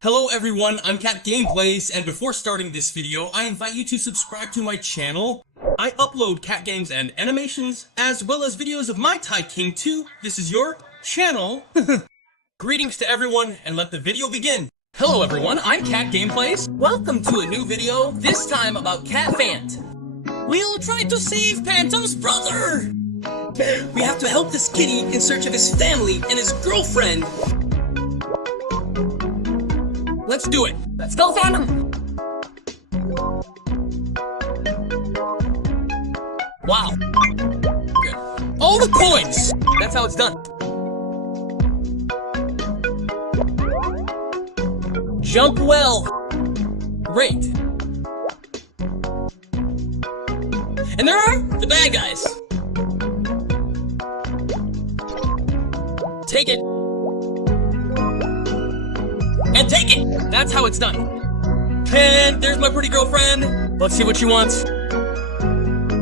Hello everyone, I'm Cat Gameplays, and before starting this video, I invite you to subscribe to my channel. I upload cat games and animations, as well as videos of my Thai King too. This is your channel. Greetings to everyone, and let the video begin. Hello everyone, I'm Cat Gameplays. Welcome to a new video, this time about Cat Fant. We'll try to save Phantom's brother! We have to help this kitty in search of his family and his girlfriend. Let's do it! Let's go, Phantom! Wow. Good. All the coins! That's how it's done. Jump well. Great. And there are the bad guys. Take it. And take it! That's how it's done. And there's my pretty girlfriend. Let's see what she wants.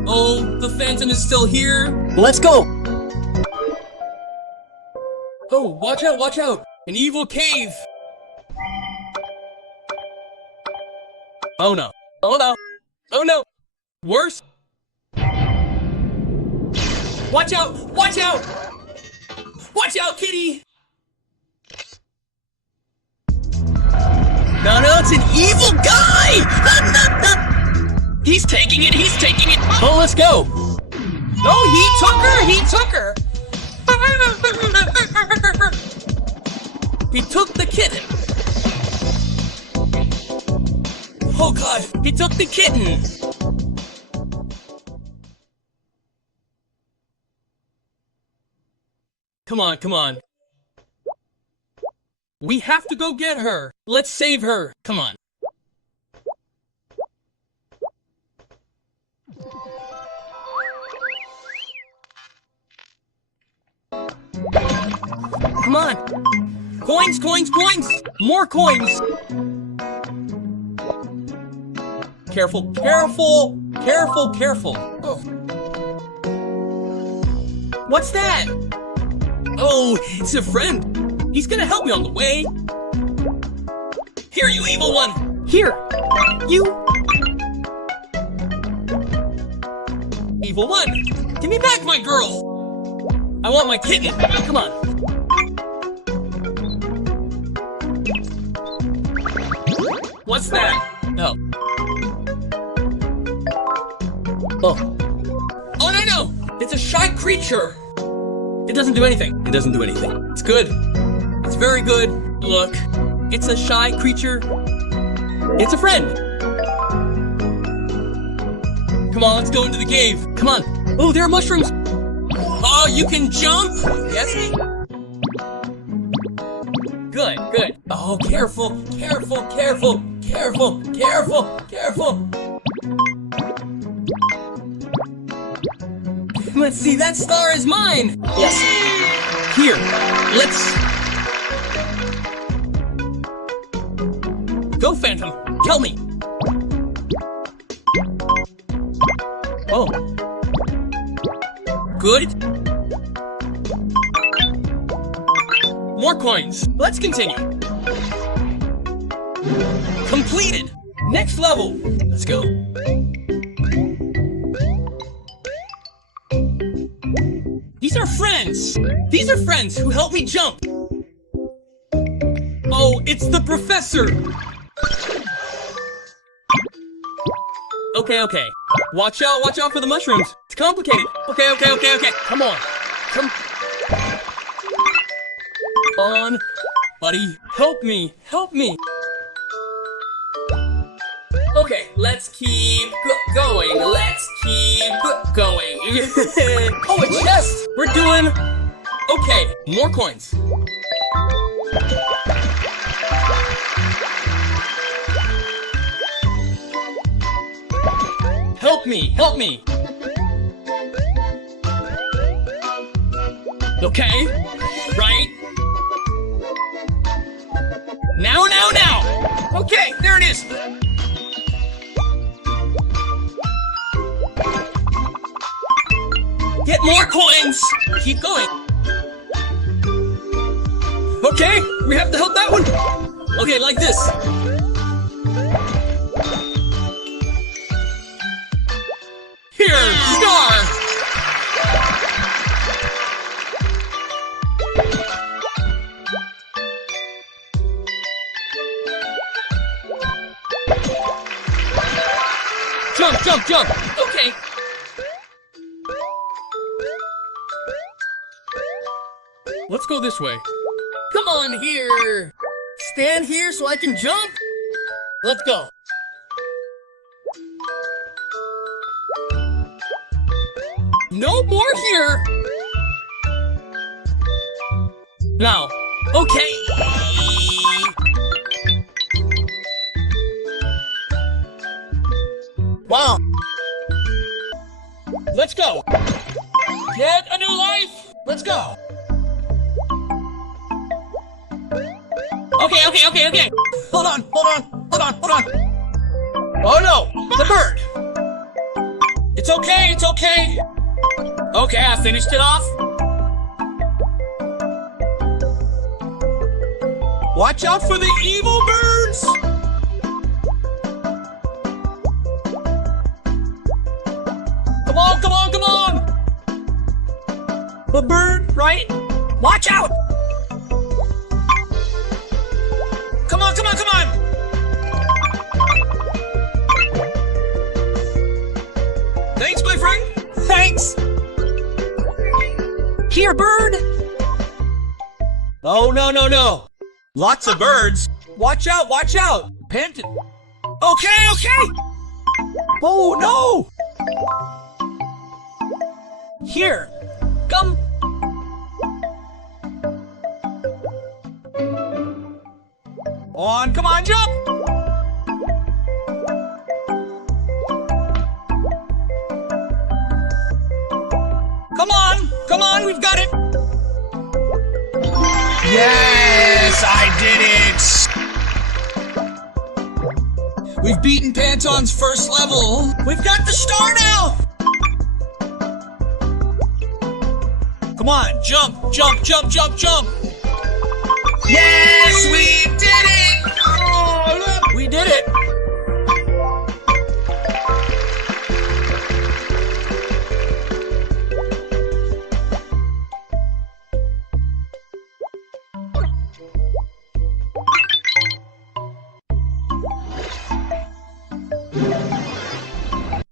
Oh, the Phantom is still here. Let's go! Oh, watch out, watch out! An evil cave! Oh no. Oh no. Oh no! Worse? Watch out! Watch out! Watch out, kitty! No, it's an evil guy! He's taking it, he's taking it! Oh, let's go! Oh, he took her! He took the kitten! Oh god, he took the kitten! Come on, come on. We have to go get her! Let's save her! Come on. Come on! Coins, coins, coins! More coins! Careful, careful! Careful, careful! Oh. What's that? Oh, it's a friend! He's gonna help me on the way! Here, you evil one! Here! You! Evil one! Give me back my girl! I want my kitten! Come on! What's that? Oh. Oh. Oh no! It's a shy creature! It doesn't do anything. It doesn't do anything. It's good. It's very good. Look, it's a shy creature. It's a friend. Come on, let's go into the cave. Come on. Oh, there are mushrooms. Oh, you can jump. Yes, me. Good, good. Oh, careful, careful, careful, careful, careful, careful. Let's see, that star is mine. Yes. Here, let's... Go, Phantom! Tell me! Oh. Good. More coins. Let's continue. Completed! Next level! Let's go. These are friends! These are friends who help me jump! Oh, it's the professor! Okay. Watch out for the mushrooms. It's complicated. Okay. Come on. Come on, buddy. Help me. Okay, let's keep going. Let's keep going. Oh, a chest! We're doing... Okay, more coins. Help me! Okay, right. Now! Okay, there it is! Get more coins! Keep going. Okay, we have to help that one. Okay, like this. Here, star! Jump, jump, jump! Okay. Let's go this way. Come on here! Stand here so I can jump? Let's go. No more here! Now, okay. Wow. Let's go. Get a new life. Let's go. Okay. Hold on. Oh no, the bird. It's okay. Okay, I finished it off. Watch out for the evil birds. Come on. The bird, right? Watch out. Come on. Thanks, my friend. Thanks. Here, bird. Oh, no. Lots of birds. Watch out. Pant. Okay. Oh, no. Here. Come. Come on, jump! Come on, we've got it! Yes, I did it! We've beaten Panton's first level! We've got the star now! Come on, jump! Yes, we did it! Oh, look. We did it!